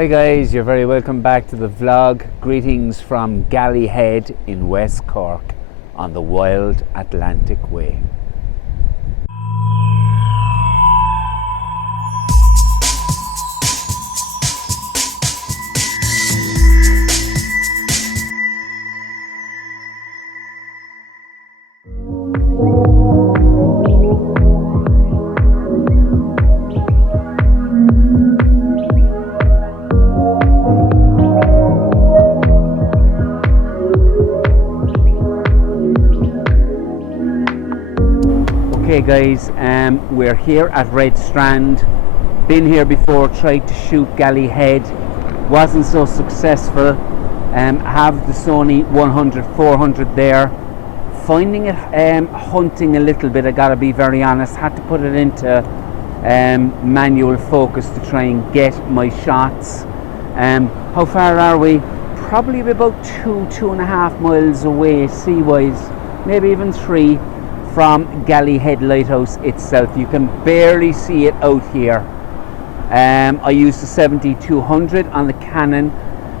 Hi guys, you're very welcome back to the vlog. Greetings from Galley Head in West Cork on the wild Atlantic Way. Okay guys, we're here at Red Strand. Been here before, tried to shoot Galley Head, wasn't so successful. Have the Sony A7400 there. Finding it hunting a little bit, I gotta be very honest. Had to put it into manual focus to try and get my shots. How far are we? Probably about 2.5 miles away sea-wise, maybe even 3 from Galley Head Lighthouse itself. You can barely see it out here. I used the 7200 on the Canon,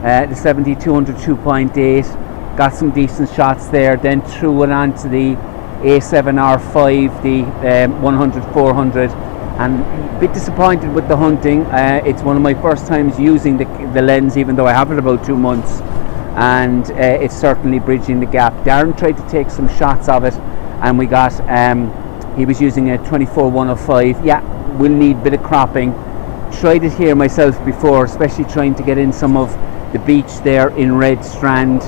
the 7200 2.8, got some decent shots there, then threw it onto the A7R5, the 100-400, and a bit disappointed with the hunting. It's one of my first times using the lens, even though I have it about 2 months, and it's certainly bridging the gap. Darren tried to take some shots of it, and we got, he was using a 24-105. Yeah, we'll need a bit of cropping. Tried it here myself before, especially trying to get in some of the beach there in Red Strand,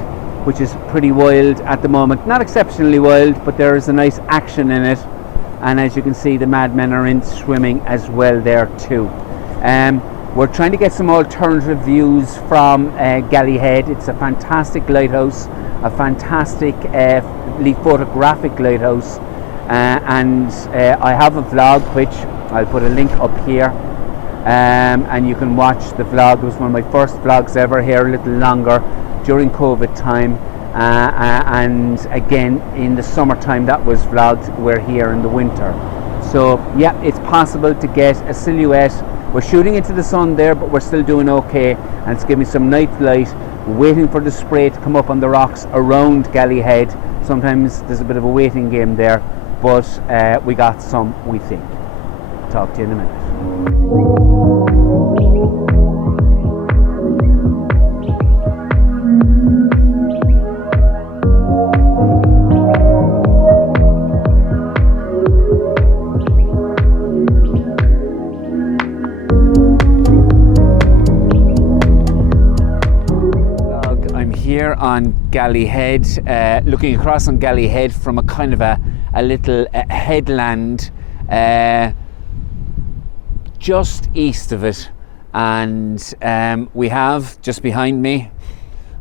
which is pretty wild at the moment. Not exceptionally wild, but there is a nice action in it. And as you can see, the madmen are in swimming as well there too. We're trying to get some alternative views from Galley Head. It's a fantastic lighthouse, a fantastic photographic lighthouse, and I have a vlog which I'll put a link up here, and you can watch the vlog. It was one of my first vlogs ever here, a little longer during COVID time, and again in the summertime that was vlogged. We're here in the winter, so yeah, it's possible to get a silhouette. We're shooting into the sun there, but we're still doing okay, and it's giving some night light, waiting for the spray to come up on the rocks around Galley Head. Sometimes there's a bit of a waiting game there, but we got some, we think. Talk to you in a minute. Here on Galley Head, looking across on Galley Head from a kind of a little headland just east of it, and we have just behind me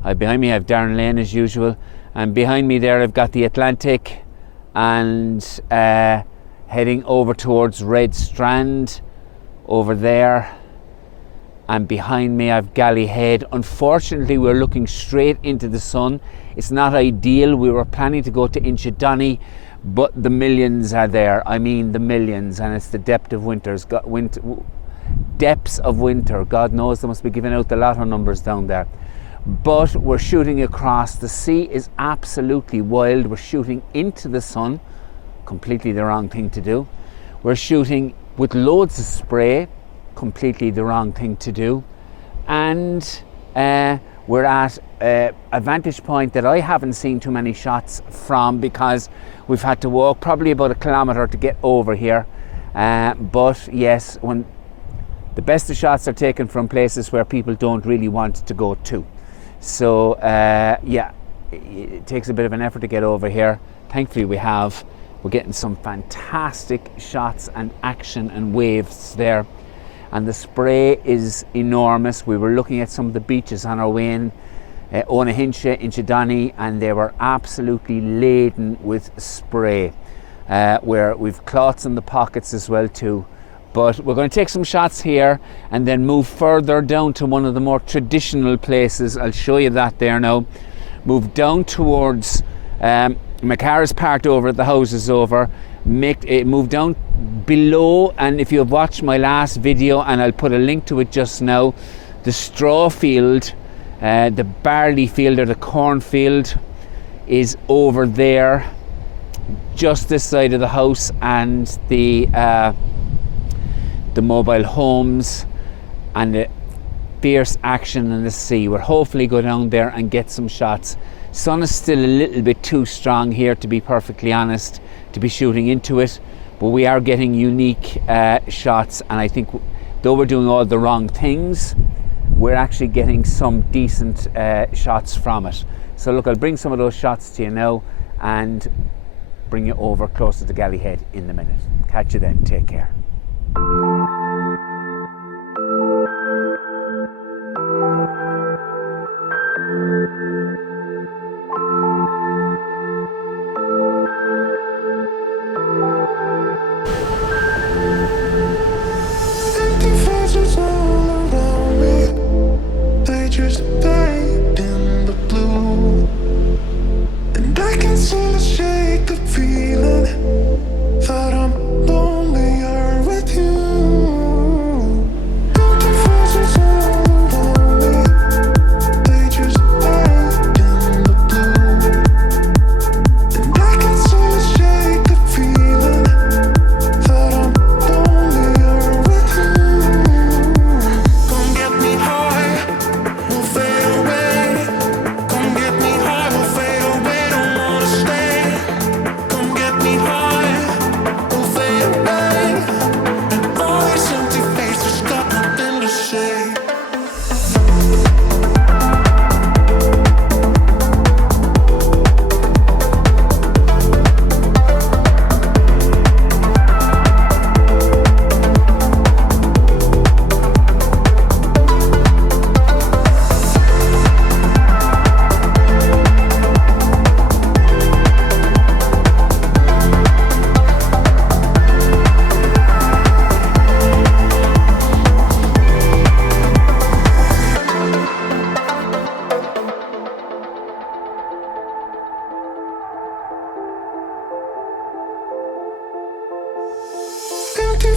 I have Darren Lane as usual, and behind me there I've got the Atlantic, and heading over towards Red Strand over there. And behind me I've Galley Head. Unfortunately, we're looking straight into the sun. It's not ideal. We were planning to go to Inchydoney, but the millions are there. I mean the millions, and it's the depth of depths of winter. God knows they must be giving out the lotto numbers down there. But we're shooting across. The sea is absolutely wild. We're shooting into the sun. Completely the wrong thing to do. We're shooting with loads of spray. Completely the wrong thing to do, and we're at a vantage point that I haven't seen too many shots from, because we've had to walk probably about 1 kilometre to get over here, but yes, when the best of shots are taken from places where people don't really want to go to, so yeah, it takes a bit of an effort to get over here. Thankfully we're getting some fantastic shots and action and waves there. And the spray is enormous. We were looking at some of the beaches on our way in, Onahincha, Inchydoney, and they were absolutely laden with spray. Where we've cloths in the pockets as well too. But we're going to take some shots here and then move further down to one of the more traditional places. I'll show you that there now. Move down towards, my car is parked over at the houses over. Move down below, and if you've watched my last video, and I'll put a link to it just now, The straw field, the barley field or the corn field is over there, just this side of the house, and the mobile homes and the fierce action in the sea. We'll hopefully go down there and get some shots. Sun is still a little bit too strong here, to be perfectly honest, to be shooting into it, but we are getting unique shots, and I think though we're doing all the wrong things, we're actually getting some decent shots from it. So look, I'll bring some of those shots to you now and bring you over closer to Galley Head in a minute. Catch you then, take care.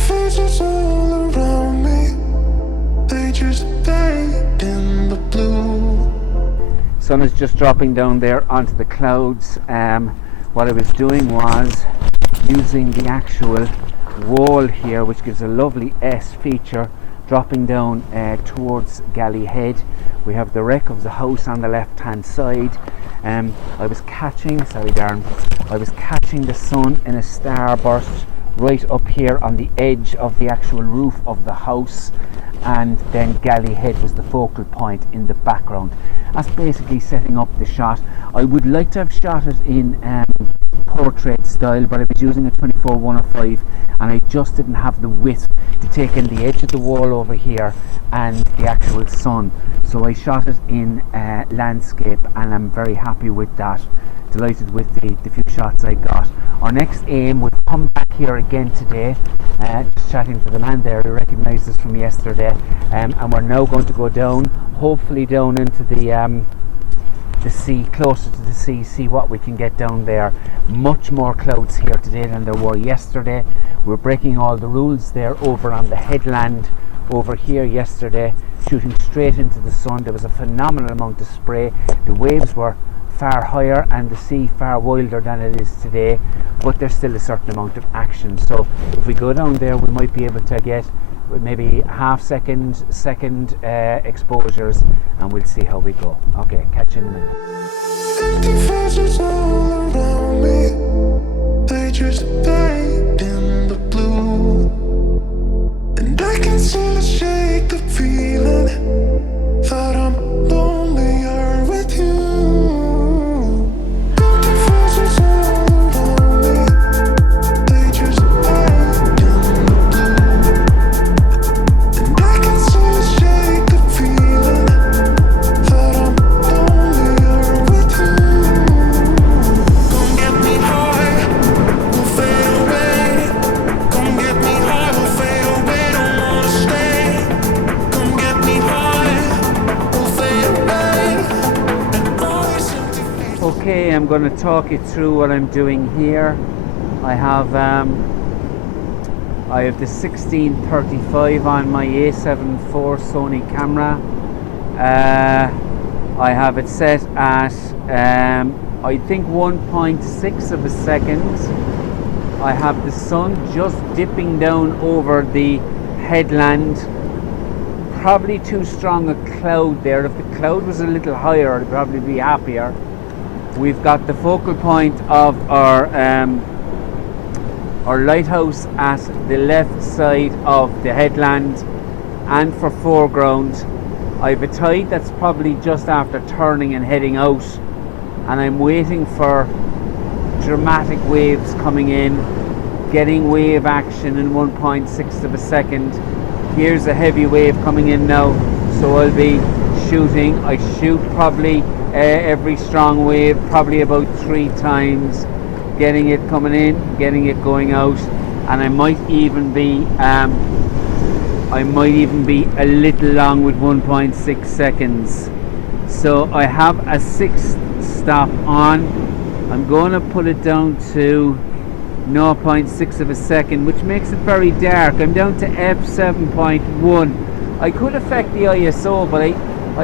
faces all around me, they just fade in the blue. Sun is just dropping down there onto the clouds. What I was doing was using the actual wall here, which gives a lovely S feature, dropping down towards Galley Head. We have the wreck of the house on the left hand side. I was catching the sun in a starburst right up here on the edge of the actual roof of the house, and then Galley Head was the focal point in the background. That's basically setting up the shot. I would like to have shot it in portrait style, but I was using a 24-105 and I just didn't have the width to take in the edge of the wall over here and the actual sun, so I shot it in landscape, and I'm very happy with that. Delighted with the few shots I got. Our next aim would come back here again today, just chatting to the man there who recognised us from yesterday, and we're now going to go down, hopefully down into the sea, closer to the sea, see what we can get down there. Much more clouds here today than there were yesterday. We're breaking all the rules there over on the headland over here yesterday, shooting straight into the sun. There was a phenomenal amount of spray. The waves were far higher and the sea far wilder than it is today, but there's still a certain amount of action. So if we go down there, we might be able to get maybe second exposures, and we'll see how we go. Okay, catch you in a minute. Empty faces all around me, they just fade in the blue. And I can still shake the feeling that I'm lonelier with you. Okay, I'm going to talk you through what I'm doing here. I have the 1635 on my A74 Sony camera. I have it set at I think 1.6 of a second. I have the sun just dipping down over the headland. Probably too strong a cloud there. If the cloud was a little higher, I'd probably be happier. We've got the focal point of our lighthouse at the left side of the headland, and for foreground I've a tide that's probably just after turning and heading out, and I'm waiting for dramatic waves coming in, getting wave action in 1.6 of a second. Here's a heavy wave coming in now, so I'll be shooting. I shoot probably every strong wave probably about 3 times, getting it coming in, getting it going out, and I might even be a little long with 1.6 seconds. So I have a 6th stop on. I'm going to put it down to 0.6 of a second, which makes it very dark. I'm down to f7.1. I could affect the ISO, but I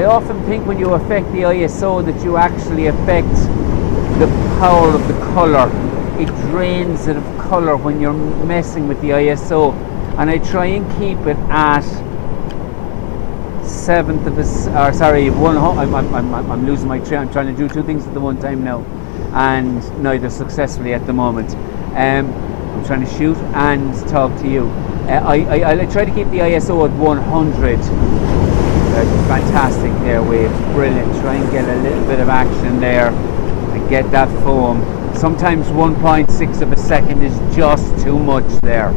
often think when you affect the ISO that you actually affect the power of the colour. It drains it of colour when you're messing with the ISO, and I try and keep it at 7th of a, or sorry, I'm losing my train. I'm trying to do 2 things at the one time now, and neither successfully at the moment. I'm trying to shoot and talk to you. I try to keep the ISO at 100. Fantastic there, wave, brilliant. Try and get a little bit of action there and get that foam. Sometimes 1.6 of a second is just too much there.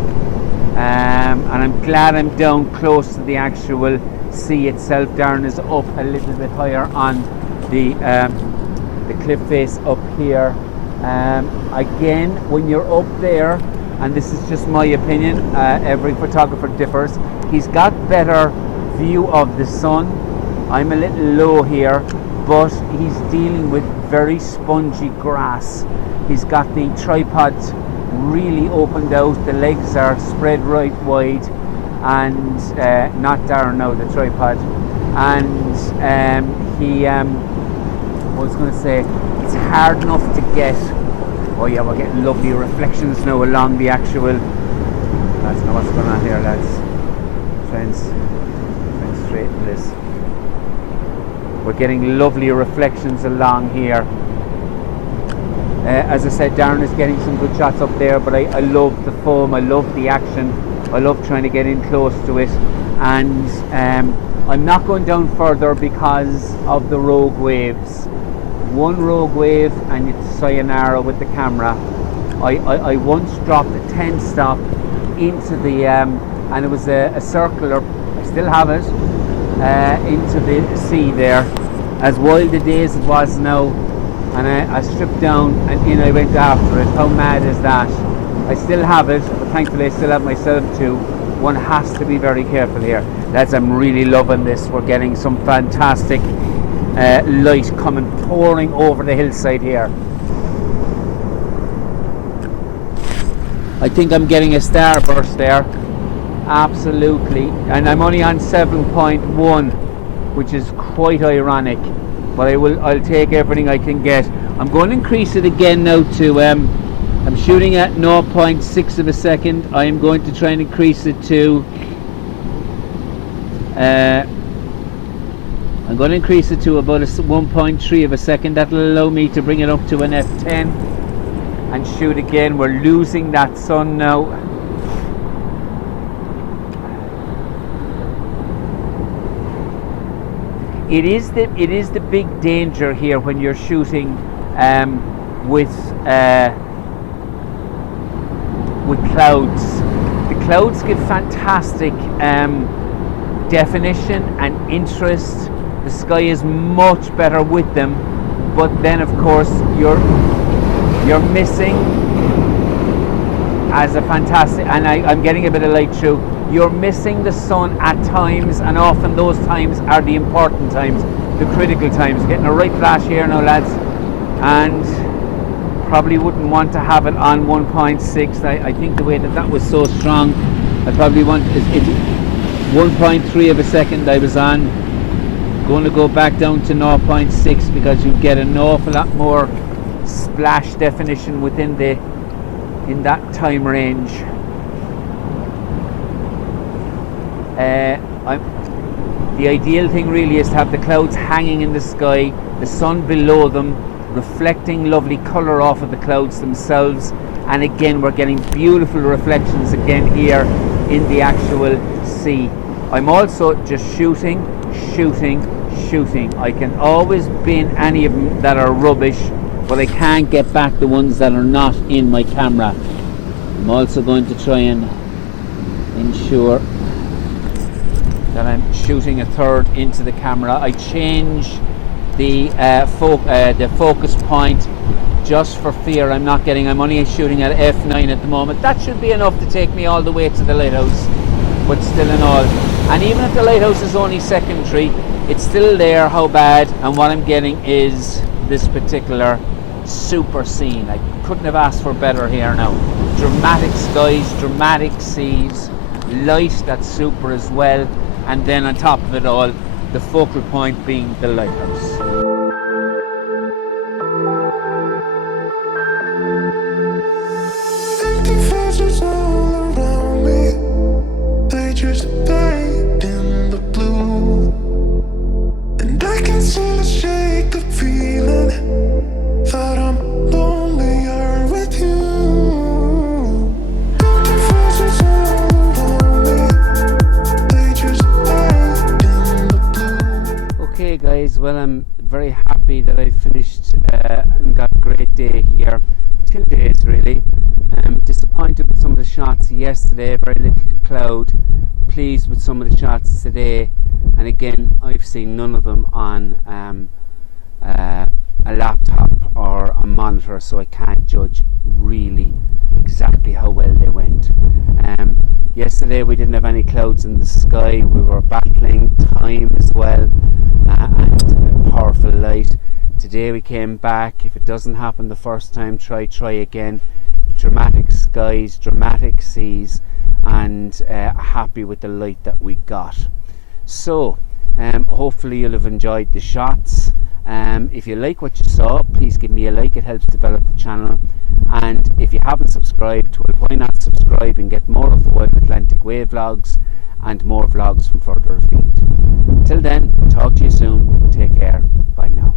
And I'm glad I'm down close to the actual sea itself. Darren is up a little bit higher on the cliff face up here. Again, when you're up there, and this is just my opinion, every photographer differs, he's got better view of the sun. I'm a little low here, but he's dealing with very spongy grass. He's got the tripod really opened out, the legs are spread right wide, and not Darren now, the tripod, and I was going to say, it's hard enough to get, oh yeah, we're getting lovely reflections now along the actual, let's know what's going on here, lads. Try and straighten this. We're getting lovely reflections along here. As I said, Darren is getting some good shots up there, but I love the foam, I love the action, I love trying to get in close to it, and I'm not going down further because of the rogue waves. One rogue wave and it's sayonara with the camera. I once dropped a 10 stop into the and it was a circular, I still have it, into the sea there, as wild a day as it was now, and I stripped down and in I went after it. How mad is that? I still have it, but thankfully I still have myself too. One has to be very careful here. Lads, I'm really loving this. We're getting some fantastic light coming pouring over the hillside here. I think I'm getting a starburst there, absolutely, and I'm only on 7.1, which is quite ironic, but I'll take everything I can get. I'm going to increase it again now to I'm shooting at 0.6 of a second. I am going to try and increase it to I'm going to increase it to about a 1.3 of a second. That will allow me to bring it up to an f10 and shoot again. We're losing that sun now. It is the big danger here when you're shooting with clouds. The clouds give fantastic definition and interest. The sky is much better with them, but then of course you're missing as a fantastic, and I'm getting a bit of light through, you're missing the sun at times, and often those times are the important times, the critical times. Getting a right flash here now, lads, and probably wouldn't want to have it on 1.6. I think the way that was so strong, I probably want it 1.3 of a second I was on. Going to go back down to 0.6 because you get an awful lot more splash definition within in that time range. The ideal thing really is to have the clouds hanging in the sky, the sun below them, reflecting lovely colour off of the clouds themselves, and again we're getting beautiful reflections again here in the actual sea. I'm also just shooting. I can always bin any of them that are rubbish, but I can't get back the ones that are not in my camera. I'm also going to try and ensure that I'm shooting a third into the camera. I change the focus point just for fear I'm only shooting at f9 at the moment. That should be enough to take me all the way to the lighthouse, but still in all, and even if the lighthouse is only secondary, it's still there how bad, and what I'm getting is this particular super scene. I couldn't have asked for better here now. Dramatic skies, dramatic seas, light that's super as well, and then on top of it all, the focal point being the lighthouse. Empty faces all around me, they just fade in the blue. And I can still shake the feeling that I'm lonelier with you. Empty faces all around me, they just fade in the blue. Okay guys, well, I'm very happy that I finished and got a great day here. 2 days really. Disappointed with some of the shots yesterday, very little cloud. Pleased with some of the shots today, and again I've seen none of them on a laptop or a monitor, so I can't judge really exactly how well they went. Yesterday we didn't have any clouds in the sky. We were battling time as well and powerful light. Today we came back. If it doesn't happen the first time, try again. Dramatic skies, dramatic seas, and happy with the light that we got. So hopefully you'll have enjoyed the shots. If you like what you saw, please give me a like. It helps develop the channel. And if you haven't subscribed, well, why not subscribe and get more of the Wild Atlantic Way vlogs and more vlogs from further afield. Till then, talk to you soon. Take care. Bye now.